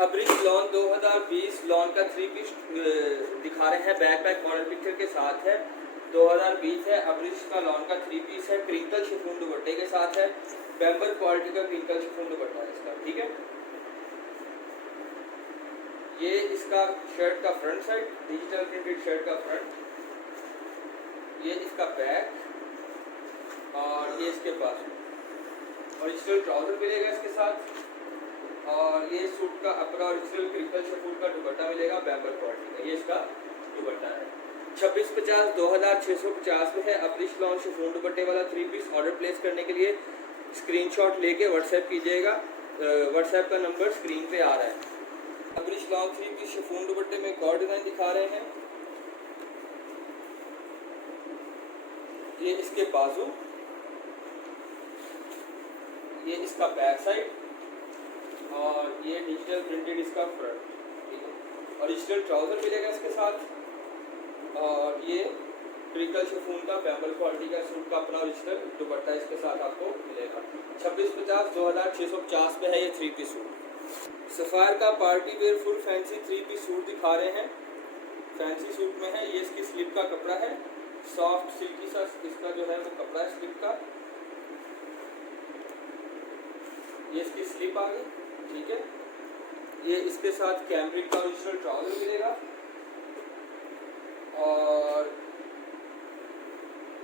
Abrish lawn 2020 lawn का 3 piece दिखा रहे हैं, बैक पैक मॉडल पिक्चर के साथ है। 2020 है, अब्रिश का लॉन का 3 पीस है, क्रिंकल शिफॉन दुपट्टे के साथ है, बैम्बर क्वालिटी का क्रिंकल शिफॉन दुपट्टा है इसका, ठीक है। ये इसका शर्ट का front side, digital printed shirt का फ्रंट, ये इसका बैक और ये इसके पास ओरिजिनल ट्राउजर मिलेगा इसके साथ, और ये सूट का अपना ओरिजिनल क्रिंकल शिफॉन का दुपट्टा मिलेगा बैम्बर क्वालिटी का, ये इसका दुपट्टा है। 2650 2650 में है अब्रिश लॉन शिफॉन दुपट्टे वाला 3 पीस। ऑर्डर प्लेस करने के लिए स्क्रीनशॉट लेके व्हाट्सएप कीजिएगा, व्हाट्सएप का नंबर स्क्रीन पे आ रहा है। अब्रिश लॉन 3 पीस शिफॉन दुपट्टे में एक और डिज़ाइन दिखा रहे हैं, ये इसके बाजू, ये इसका बैक साइड और ये डिजिटल प्रिंटेड इसका फ्रंट, ठीक है। ओरिजिनल ट्राउजर मिलेगा इसके साथ, और ये क्रिंकल शिफॉन का बैम्बर क्वालिटी का सूट का अपना ओरिजिनल दुपट्टा इसके साथ आपको मिलेगा। 2650 2650 में है ये 3 पीस सूट। सफायर का party wear full fancy 3 piece suit दिखा रहे हैं, फैंसी सूट में है। ये इसकी स्लिप का कपड़ा है, सॉफ्ट सिल्की सा इसका जो है वो कपड़ा है स्लिप का, ये इसकी स्लिप आ गई, ठीक है। ये इसके साथ कैम्ब्रिक का ओरिजिनल ट्राउजर मिलेगा, और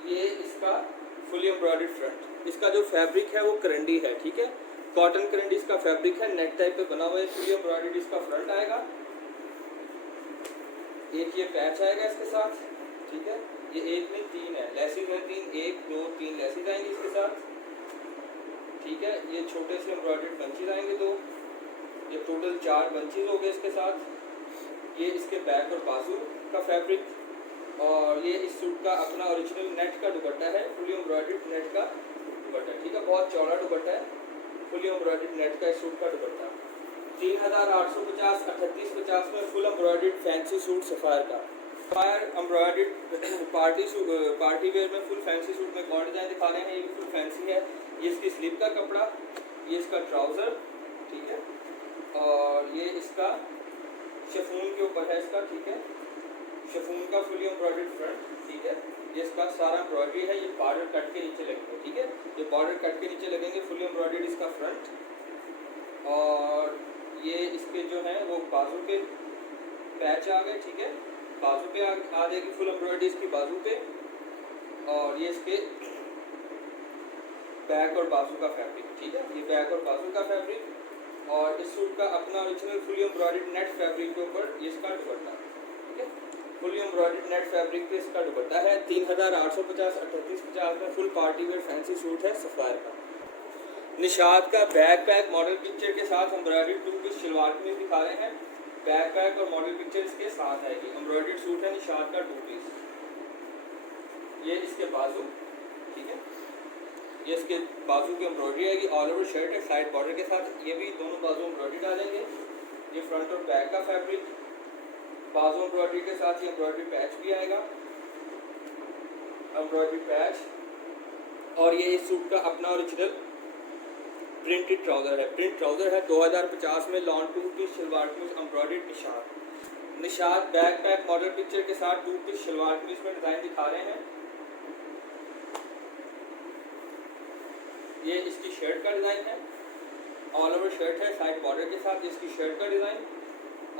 ये इसका फुली एम्ब्रॉयडर्ड फ्रंट। इसका जो फैब्रिक है वो करंडी है, ठीक है, कॉटन करंडी इसका फैब्रिक है, नेट टाइप पे बना हुआ है। फुली एम्ब्रॉयडर्ड इसका फ्रंट आएगा, एक ये पैच आएगा इसके साथ, ठीक है। ये एक नहीं 3 है, लेसिस है 3, 1 2 3 लेसिस आएंगे इसके साथ, ठीक है। ये छोटे से एम्ब्रॉयडर्ड बंचेज आएंगे 2, ये टोटल 4 बंचेज हो गए इसके साथ। ये इसके बैक और बाजू का फैब्रिक, और ये इस सूट का अपना ओरिजिनल नेट का दुपट्टा है, फुली एम्ब्रॉयडर्ड नेट का दुपट्टा, ठीक है। बहुत चौड़ा दुपट्टा है, फुली एम्ब्रॉयडर्ड नेट का इस सूट का दुपट्टा। 3850 3850 में full embroidered fancy suit Sapphire का। सफायर एम्ब्रॉयडर्ड पार्टी वेयर में फुल फैंसी सूट में कौन डिजाइन दिखा रहे हैं, ये भी फुल फैंसी है। ये इसकी स्लीव का कपड़ा, ये इसका ट्राउजर, ठीक है, और ये इसका शिफॉन के ऊपर है इसका, ठीक है, शिफॉन का फुली एम्ब्रॉयडर्ड फ्रंट, ठीक है। ये इसका सारा एम्ब्रॉयडरी है, ये बॉर्डर कट के नीचे लगेंगे, ठीक है, ये बॉर्डर कट के नीचे लगेंगे, फुली एम्ब्रॉयडर्ड इसका फ्रंट, और ये इसके जो है वो बाजू के पैच आ गए, ठीक है, बाजू पे आ जाएगी फुल एम्ब्रॉयडरी इसकी बाजू पे, और ये इसके बैक और बाजू का फैब्रिक, ठीक है, ये बैक और बाजू का फैब्रिक, और इस सूट का अपना original fully embroidered net fabric के ऊपर ये इसका दुपट्टा, ठीक है, फुली एम्ब्रॉयडर्ड नेट फैब्रिक पे इसका दुपट्टा है। 3850 3850 में full party wear fancy suit है सफायर का। निशाद का बैक पैक मॉडल पिक्चर के साथ एम्ब्रॉयडर्ड 2 पीस शलवार कमीज दिखा रहे हैं, बैक पैक और मॉडल पिक्चर इसके साथ आएगी। एम्ब्रॉयडर्ड सूट है निशाद का 2 पीस, ये इसके बाजू, ठीक है, ये इसके बाजू की एम्ब्रॉयडरी आएगी, ऑल ओवर शर्ट है साइड बॉर्डर के साथ, ये भी दोनों बाजू एम्ब्रॉयडरी आ जाएंगे। ये फ्रंट और बैक का फैब्रिक, बाजू एम्ब्रॉयडरी के साथ ये एम्ब्रॉयडरी पैच भी आएगा, एम्ब्रॉयडरी पैच, और ये इस सूट का अपना ओरिजिनल प्रिंटेड ट्राउजर है, प्रिंट ट्राउजर है। 2050 में लॉन 2 पीस शलवार कमीज embroidered Nishad back pack model picture के साथ 2 पीस शलवार कमीज में डिजाइन दिखा रहे हैं। ये इसकी शर्ट का डिज़ाइन है, ऑल ओवर शर्ट है साइड बॉर्डर के साथ, इसकी शर्ट का डिज़ाइन,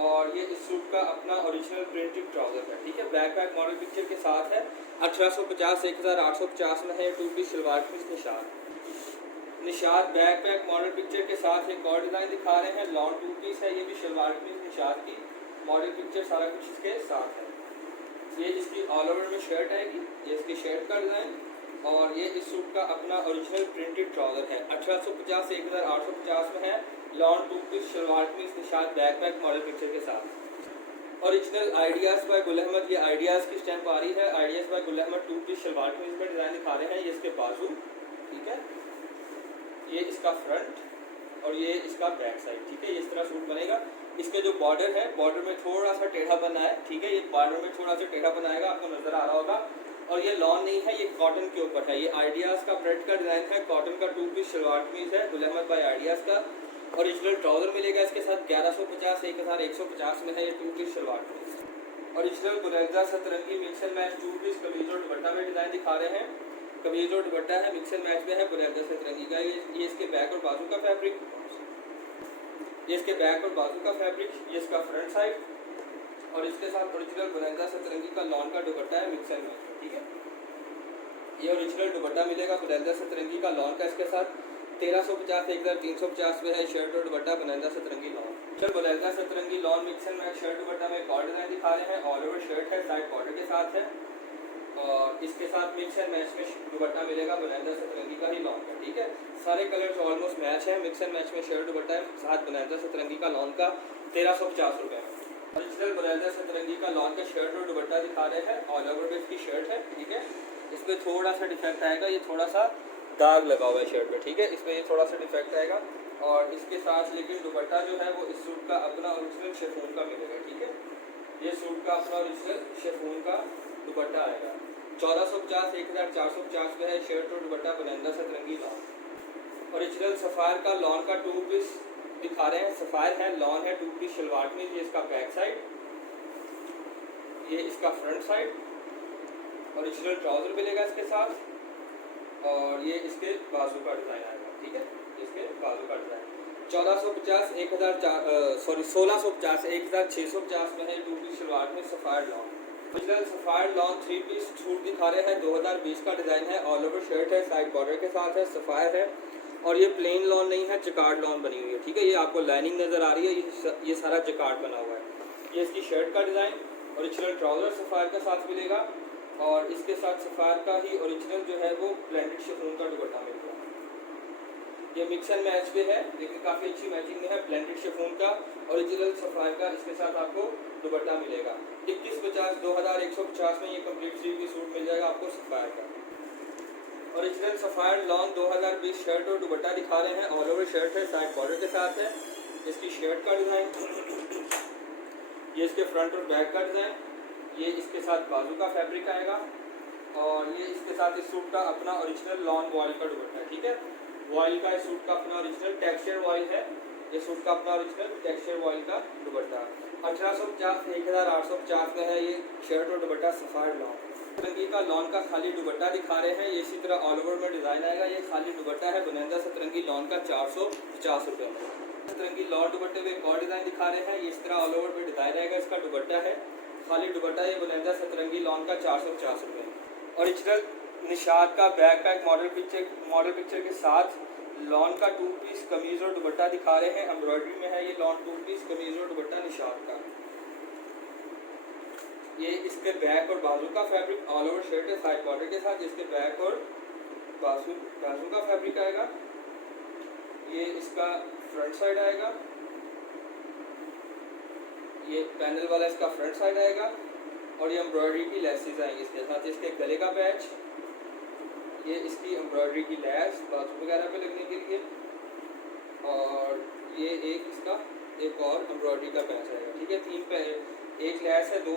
और ये इस सूट का अपना ओरिजिनल प्रिंटेड ट्राउजर है, ठीक है, बैक पैक मॉडल पिक्चर के साथ है। 1850 1850 में है 2 पीस शलवार कमीज Nishad back pack model picture के साथ एक और डिज़ाइन दिखा रहे हैं, लॉन 2 पीस है, ये भी शलवार कमीज निशाद की मॉडल पिक्चर सारा कुछ इसके साथ है। ये इसकी ऑल ओवर में शर्ट आएगी, ये इसकी शर्ट का डिज़ाइन, और ये इस सूट का अपना ओरिजिनल प्रिंटेड ट्राउजर है। 1850 1850 में है, लॉन 2 पीस शलवार कमीज Nishad back pack model picture के साथ। Original ideas bye Gul Ahmed, ये आइडियाज़ की स्टैंप आ रही है, ideas bye Gul Ahmed 2 piece shalwar कमीज में डिज़ाइन दिखा रहे हैं। ये इसके बाजू, ठीक है, ये इसका फ्रंट, और ये इसका बैक साइड, ठीक है, इस तरह सूट बनेगा। इसके जो बॉर्डर है, बॉर्डर में थोड़ा सा टेढ़ा बना है, ठीक है, ये बॉर्डर में थोड़ा सा टेढ़ा बनाएगा, आपको नजर आ रहा होगा, और ये लॉन नहीं है, ये कॉटन के ऊपर है। ये आइडियाज़ का ब्रेड का डिज़ाइन है, कॉटन का 2 पीस शलवार कमीज है गुल अहमद बाय आइडियाज़ का, ओरिजिनल ट्राउज़र मिलेगा इसके साथ 1150 1150 में है ये 2 पीस शलवार कमीज। ओरिजिनल गुरेजा सतरंगी मिक्स एंड मैच 2 पीस कमीज और दुपट्टा में डिज़ाइन दिखा रहे हैं। कमीज और दुपट्टा है मिक्स एंड मैच में है गुरेजा सतरंगी का। ये इसके बैक और बाजू का फैब्रिक, ये इसके बैक और बाजू का फैब्रिक, ये इसका फ्रंट साइड और इसके साथ ओरिजिनल गुरेजा सतरंगी का लॉन का दुपट्टा है मिक्स एंड मैच में, ठीक है। ये ओरिजिनल दुपट्टा मिलेगा गुरेजा सतरंगी का लॉन का इसके साथ 1350 1350 में है शर्ट और दुपट्टा गुरेजा सतरंगी लॉन। चल गुरेजा सतरंगी lawn mix and match shirt दुपट्टा में एक और डिजाइन दिखा रहे हैं। ऑल ओवर शर्ट है, साइड बॉर्डर के साथ है और इसके साथ मिक्स एंड मैच में दुपट्टा मिलेगा गुरेजा सतरंगी का ही लॉन का, ठीक है। सारे कलर्स ऑलमोस्ट मैच है। मिक्स एंड मैच में शर्ट दुपट्टा है, साथ गुरेजा सतरंगी का लॉन का 1350 रुपये में। ओरिजिनल गुरेजा सतरंगी का लॉन का शर्ट और दुपट्टा दिखा रहे हैं। ऑल ओवर पे इसकी शर्ट है, ठीक है। इसमें थोड़ा सा डिफेक्ट आएगा, ये थोड़ा सा दाग लगा हुआ है शर्ट पे, ठीक है। इसमें ये थोड़ा सा डिफेक्ट आएगा और इसके साथ लेकिन दुपट्टा जो है वो इस सूट का अपना ओरिजिनल शिफॉन का मिलेगा, ठीक है। ये सूट का अपना ओरिजिनल शिफॉन का दुपट्टा आएगा। 1450 1450 में है शर्ट और दुपट्टा गुरेजा सतरंगी लॉन। ओरिजिनल सफ़ायर का लॉन का 2 पीस दिखा रहे हैं। सफ़ायर है, लॉन है, 2 पीस शलवार में। ये इसका बैक साइड, ये इसका फ्रंट साइड, ओरिजिनल ट्राउज़र मिलेगा इसके साथ और ये इसके बाजू का डिज़ाइन आएगा, ठीक है। इसके बाजू का डिज़ाइन 1450 1650 1650 में है 2 पीस शलवार में Sapphire lawn. Original Sapphire lawn 3 piece suit दिखा रहे हैं। 2020 का डिज़ाइन है। ऑल ओवर शर्ट है, साइड बॉर्डर के साथ है, सफ़ायर है और ये प्लेन लॉन नहीं है, जकार्ड लॉन बनी हुई है, ठीक है। ये आपको लाइनिंग नज़र आ रही है, ये सारा जकार्ड बना हुआ है। ये इसकी शर्ट का डिज़ाइन, ओरिजिनल ट्राउज़र सफ़ायर के साथ मिलेगा और इसके साथ सफ़ायर का ही ओरिजिनल जो है वो ब्लेंडेड शिफॉन का दुपट्टा मिलेगा। ये मिक्स एंड मैच पे है लेकिन काफ़ी अच्छी मैचिंग में है। ब्लेंडेड शिफॉन का ओरिजिनल सफ़ायर का इसके साथ आपको दुपट्टा मिलेगा। 2150 2150 में ये कंप्लीट 3 पीस सूट मिल जाएगा आपको सफ़ायर का। ओरिजिनल सफ़ायर लॉन 2020 शर्ट और दुपट्टा दिखा रहे हैं। ऑल ओवर शर्ट है, साइड बॉर्डर के साथ है। इसकी शर्ट का डिज़ाइन, ये इसके फ्रंट और बैक का डिज़ाइन, ये इसके साथ बाजू का फैब्रिक आएगा और ये इसके साथ इस सूट का अपना ओरिजिनल लॉन वॉइल का दुपट्टा है, ठीक है। वॉइल का इस सूट का अपना ओरिजिनल टेक्सचर वॉइल है। ये सूट का अपना ओरिजिनल टेक्सचर वॉइल का दुपट्टा 1850 1850 में है ये शर्ट और दुपट्टा सफ़ायर लॉन। सतरंगी का लॉन का खाली दुपट्टा दिखा रहे हैं। ये इसी तरह ऑल ओवर में डिज़ाइन आएगा। ये खाली दुपट्टा है गुरेजा सतरंगी लॉन का 450 रुपये में। सतरंगी लॉन दुपट्टे में एक और डिज़ाइन दिखा रहे हैं। ये इस तरह ऑल ओवर में डिज़ाइन आएगा। इसका दुपट्टा है, खाली दुपट्टा ये गुरेजा सतरंगी लॉन का 450 रुपये। ओरिजिनल निशात का बैक पैक मॉडल पिक्चर के साथ लॉन का 2 पीस कमीज़ और दुपट्टा दिखा रहे हैं। एम्ब्रॉयडरी में है ये लॉन 2 पीस कमीज़ और दुपट्टा निशात का। ये इसके बैक और बाजू का फैब्रिक ऑल ओवर शर्ट है, साइड बॉर्डर के साथ। इसके बैक और बाजू का फैब्रिक आएगा। ये इसका फ्रंट साइड आएगा, ये पैनल वाला इसका फ्रंट साइड आएगा और ये एम्ब्रॉयडरी की लेसेस आएंगी इसके साथ। इसके गले का पैच, ये इसकी एम्ब्रॉयडरी की लैस बाजू वगैरह पे लगने के लिए और ये इसका एक और एम्ब्रॉयडरी का पैच आएगा, ठीक है। 3 एक लैस है, 2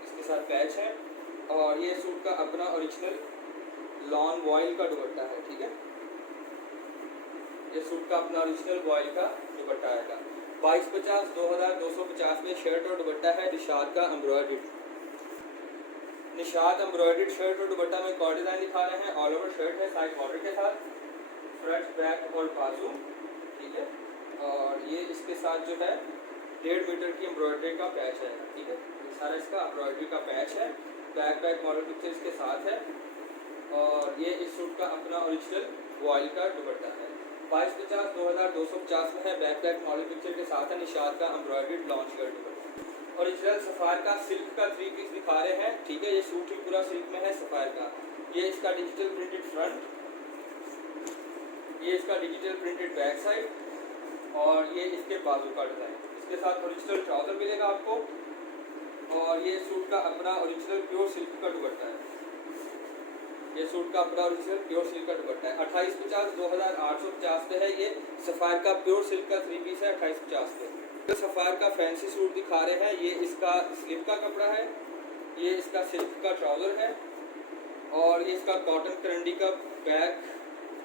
इसके साथ पैच है और ये सूट का अपना ओरिजिनल लॉन वॉइल का दुपट्टा है, ठीक है। ये सूट का अपना ओरिजिनल वॉइल का दुपट्टा आएगा। 2250 2250 में शर्ट और दुपट्टा है निशात का एम्ब्रॉयडर्ड। निशात एम्ब्रॉयडर्ड शर्ट और दुपट्टा में कॉर्ड डिज़ाइन दिखा रहे हैं। ऑल ओवर शर्ट है, साइड बॉर्डर के साथ, फ्रंट बैक और बाजू, ठीक है। और ये इसके साथ जो है 1.5 मीटर की एम्ब्रॉयडरी का पैच है, ठीक है। सारा इसका एम्ब्रॉयडरी का पैच है। बैक मॉडल पिक्चर इसके साथ है और ये इस सूट का अपना ओरिजिनल वॉइल का दुपट्टा है। 2250 2250 में है। बैक मॉडल पिक्चर के साथ है। निशात का एम्ब्रॉयडर्ड लॉन शर्ट दुपट्टा। ओरिजिनल सफ़ायर का सिल्क का 3 पीस दिखा रहे हैं, ठीक है। ये सूट ही पूरा सिल्क में है सफ़ायर का। ये इसका डिजिटल प्रिंटेड फ्रंट, ये इसका डिजिटल प्रिंटेड बैक साइड और ये इसके बाजू का डिज़ाइन। इसके साथ ओरिजिनल ट्राउज़र मिलेगा आपको और ये सूट का अपना ओरिजिनल प्योर सिल्क का दुपट्टा है। ये सूट का अपना ओरिजिनल प्योर सिल्क का दुपट्टा है। 2850 2850 पे है। ये सफ़ायर का प्योर सिल्क का 3 पीस है 2850 पे। तो सफ़ायर का फैंसी सूट दिखा रहे हैं। ये इसका स्लिप का कपड़ा है, ये इसका सिल्क का ट्राउज़र है और ये इसका कॉटन करंडी का बैक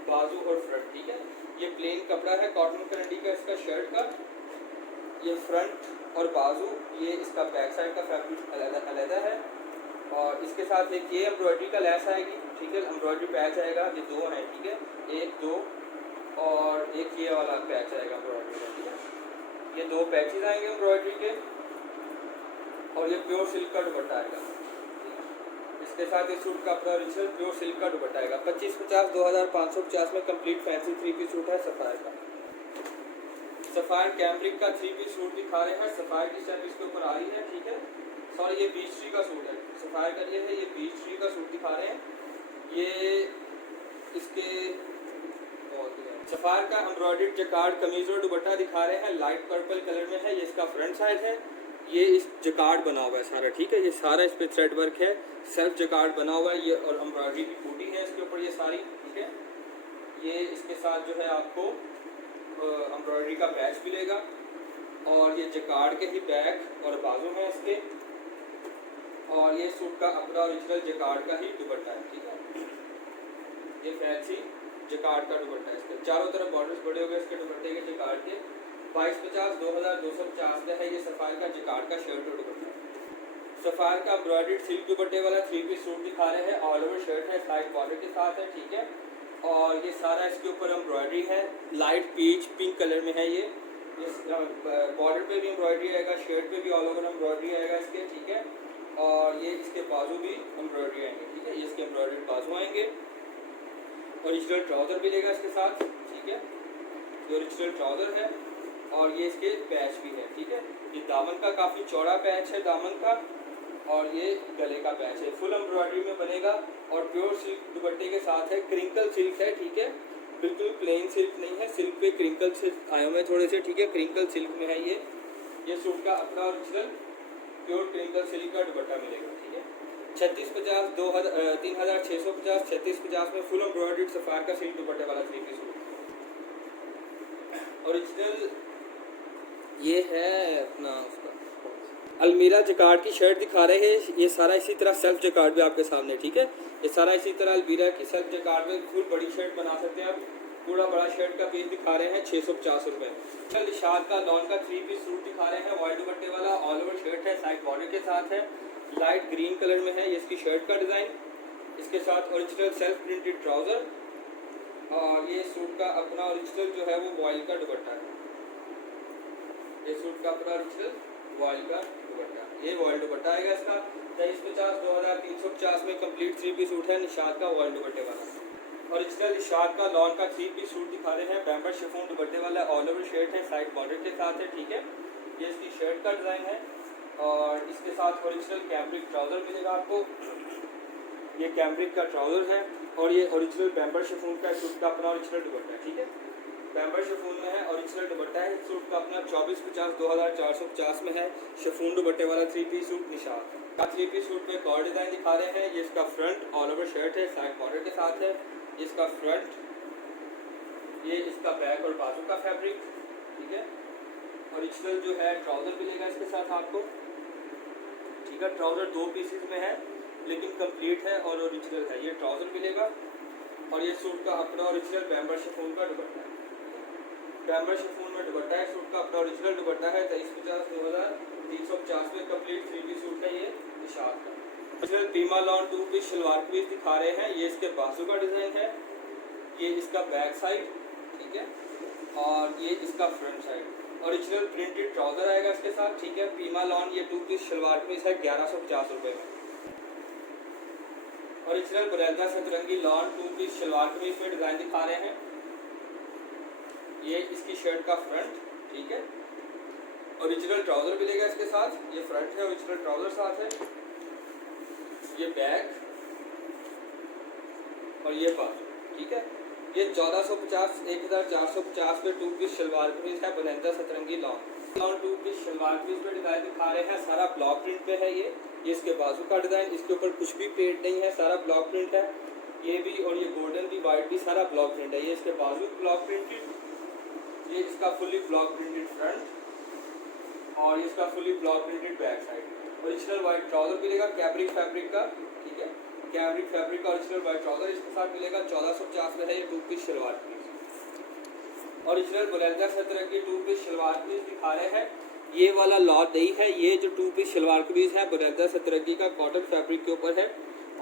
बाजू और फ्रंट, ठीक है। ये प्लेन कपड़ा है कॉटन कैंडी का, इसका शर्ट का। ये फ्रंट और बाजू, ये इसका बैक साइड का फैब्रिक अलग है। और इसके साथ एक ये एम्ब्रॉयडरी का लेस आएगी, ठीक है, एम्ब्रॉयडरी पैच आएगा। ये दो हैं, ठीक है, एक दो और एक ये वाला पैच आएगा एम्ब्रॉयडरी का, ठीक है। ये दो पैचेज आएंगे एम्ब्रॉयडरी के और ये प्योर सिल्क का दुपट्टा आएगा। इसके साथ इस सूट का अपना ओरिजिनल प्योर सिल्क का दुपट्टा आएगा। 2550 2550 में कंप्लीट फैंसी 3 पीस सूट है सफ़ायर का। सफ़ायर कैम्ब्रिक का 3 पीस सूट दिखा रहे हैं। सफ़ायर की स्टेप इसके ऊपर आ रही है, ठीक है। सॉरी, ये बीच ट्री का सूट है, सफ़ायर का ये है, ये बीच ट्री का सूट दिखा रहे हैं। ये इसके सफ़ायर का एम्ब्रॉयडर्ड जकार्ड कमीज और दुपट्टा दिखा रहे हैं, लाइट पर्पल कलर में है। ये इसका फ्रंट साइड है, ये इस जकार्ड बना हुआ है सारा, ठीक है। ये सारा इस पर थ्रेड वर्क है, सेल्फ जकार्ड बना हुआ है ये, और एम्ब्रॉयडरी की बूटी है इसके ऊपर ये सारी, ठीक है। ये इसके साथ जो है आपको एम्ब्रॉयडरी का पैच मिलेगा और ये जकार्ड के ही बैक और बाजू हैं इसके। और ये सूट का अपना ओरिजिनल जकार्ड का ही दुपट्टा है, ठीक है। ये फैंसी जकार्ड का दुपट्टा है, इसके चारों तरफ बॉर्डर्स बड़े हो गए इसके दुपट्टे के जकार्ड के। 2250 2250 का है ये सफ़ायर का जकार्ड का शर्ट और दुपट्टा। सफ़ायर का एम्ब्रॉयडर्ड सिल्क दुपट्टे वाला 3 पीस सूट दिखा रहे हैं। ऑल ओवर शर्ट है, साइड बॉर्डर के साथ है, ठीक है। और ये सारा इसके ऊपर एम्ब्रॉयडरी है, लाइट पीच पिंक कलर में है। ये बॉर्डर पे भी एम्ब्रॉयडरी आएगा, शर्ट पे भी ऑल ओवर एम्ब्रॉयडरी आएगा इसके, ठीक है। और ये इसके बाजू भी एम्ब्रॉयडरी आएंगे, ठीक है। ये इसके एम्ब्रॉयडर्ड बाजू आएंगे। ओरिजिनल ट्राउज़र मिलेगा इसके साथ, ठीक है। ये ओरिजिनल ट्राउज़र है और ये इसके पैच भी है, ठीक है। ये दामन का काफ़ी चौड़ा पैच है दामन का, और ये गले का पैच है, फुल एम्ब्रॉयडरी में बनेगा और प्योर सिल्क दुपट्टे के साथ है। क्रिंकल सिल्क है, ठीक है, बिल्कुल प्लेन सिल्क नहीं है, सिल्क पे क्रिंकल से आए हुए थोड़े से, ठीक है। क्रिंकल सिल्क में है ये सूट का अपना ओरिजिनल प्योर क्रिंकल सिल्क का दुपट्टा मिलेगा, ठीक है। 3650 3650 3650 में फुल एम्ब्रॉयडर्ड सफ़ायर का सिल्क दुपट्टे वाला 3 पीस सूट। ओरिजिनल ये है अपना उसका अलमीरा जकार्ड की शर्ट दिखा रहे हैं। ये सारा इसी तरह सेल्फ जकार्ड भी आपके सामने, ठीक है। ये सारा इसी तरह अलमीरा की सेल्फ जकार्ड में फुल बड़ी शर्ट बना सकते हैं आप। पूरा बड़ा शर्ट का पीस दिखा रहे हैं 650 रुपये। कल निशात का लॉन का 3 पीस सूट दिखा रहे हैं, वाइट दुपट्टे वाला, ऑल ओवर शर्ट है, साइड बॉर्डर के साथ है, लाइट ग्रीन कलर में है। ये इसकी शर्ट का डिज़ाइन, इसके साथ ओरिजिनल सेल्फ प्रिंटेड ट्राउज़र और ये सूट का अपना ओरिजिनल जो है वो वॉइल का दुपट्टा है। ये सूट का अपना ओरिजिनल वॉइल का दुपट्टा, ये वॉइल दुपट्टा आएगा इसका। 2350 2350 में कंप्लीट 3 पीस सूट है निशात का वॉइल दुपट्टे वाला। ओरिजिनल निशात का लॉन का 3 पीस सूट दिखा रहे हैं, बैम्बर शिफॉन दुपट्टे वाला, ऑल ओवर शर्ट है, साइड बॉर्डर के साथ है, ठीक है। ये इसकी शर्ट का डिज़ाइन है और इसके साथ ओरिजिनल कैम्ब्रिक ट्राउज़र मिलेगा आपको। ये कैम्ब्रिक का ट्राउज़र है और ये ओरिजिनल बैम्बर शिफॉन का सूट का अपना ओरिजिनल दुपट्टा है, ठीक है। बैम्बर शिफॉन में है, ओरिजिनल दुपट्टा है। सूट का अपना 2450 2450 में है, शिफॉन दुपट्टे वाला 3 पीस सूट निशात का 3 पीस सूट में एक और डिज़ाइन दिखा रहे हैं। ये इसका फ्रंट ऑल ओवर शर्ट है, साइड बॉर्डर के साथ है। ये इसका फ्रंट, ये इसका बैक और बाजू का फैब्रिक, ठीक है। ओरिजिनल जो है ट्राउज़र मिलेगा इसके साथ आपको, ठीक है। ट्राउज़र 2 पीसेस में है लेकिन कंप्लीट है और ओरिजिनल है। ये ट्राउज़र मिलेगा और ये सूट का अपना ओरिजिनल बैम्बर शिफॉन का दुपट्टा है। बैम्बर शिफॉन में दुपट्टा है, सूट का अपना ओरिजिनल दुपट्टा है। 2350 2350 में कंप्लीट 3 पीस सूट है ये निशात का। Original pima lawn 2 piece shalwar kameez दिखा रहे हैं। ये इसके बाजू का डिज़ाइन है, ये इसका बैक साइड, ठीक है, और ये इसका front side. Original printed trouser आएगा इसके साथ, ठीक है। पीमा लॉन ये 2 पीस शलवार कमीज है 1150 रुपये में। ओरिजिनल बुरैदा सतरंगी लॉन 2 पीस शलवार कमीज में डिज़ाइन दिखा रहे हैं। ये इसकी शर्ट का फ्रंट, ठीक है। ओरिजिनल ट्राउज़र मिलेगा इसके साथ, ये फ्रंट है, ओरिजिनल ट्राउज़र साथ है, ये बैक और ये बाजू, ठीक है। ये 1450 1450 में 2 पीस शलवार कमीज है, बुरैदा सतरंगी लॉन 2 पीस शलवार कमीज में डिज़ाइन दिखा रहे हैं। सारा ब्लॉक प्रिंट पे है ये इसके बाजू का डिज़ाइन, इसके ऊपर कुछ भी पेंट नहीं है, सारा ब्लॉक प्रिंट है। ये भी और ये गोल्डन भी वाइट भी सारा ब्लॉक प्रिंट है। ये इसके बाजू ब्लॉक प्रिंटेड, ये इसका फुली ब्लॉक प्रिंटेड फ्रंट और इसका fully block printed back side. Original white trouser मिलेगा कैम्ब्रिक फैब्रिक का, ठीक है। कैमरिक फैब्रिक का ओरिजिनल वाइट ट्राउजर इसके साथ मिलेगा 1450 में है। ये 2 पीस शलवार कमीज, ओरिजिनल बुलंदा सतरंगी की 2 पीस शलवार कमीज दिखा रहे हैं। ये वाला लॉट नहीं है, ये जो 2 पीस शलवार कमीज है बुलंदा सतरंगी का कॉटन फैब्रिक के ऊपर है।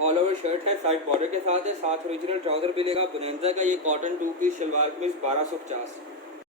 ऑल ओवर शर्ट है, साइड बॉर्डर के साथ है, साथ ओरिजिनल ट्राउजर मिलेगा बुलंदा का। ये कॉटन 2 पीस शलवार कमीज 1250।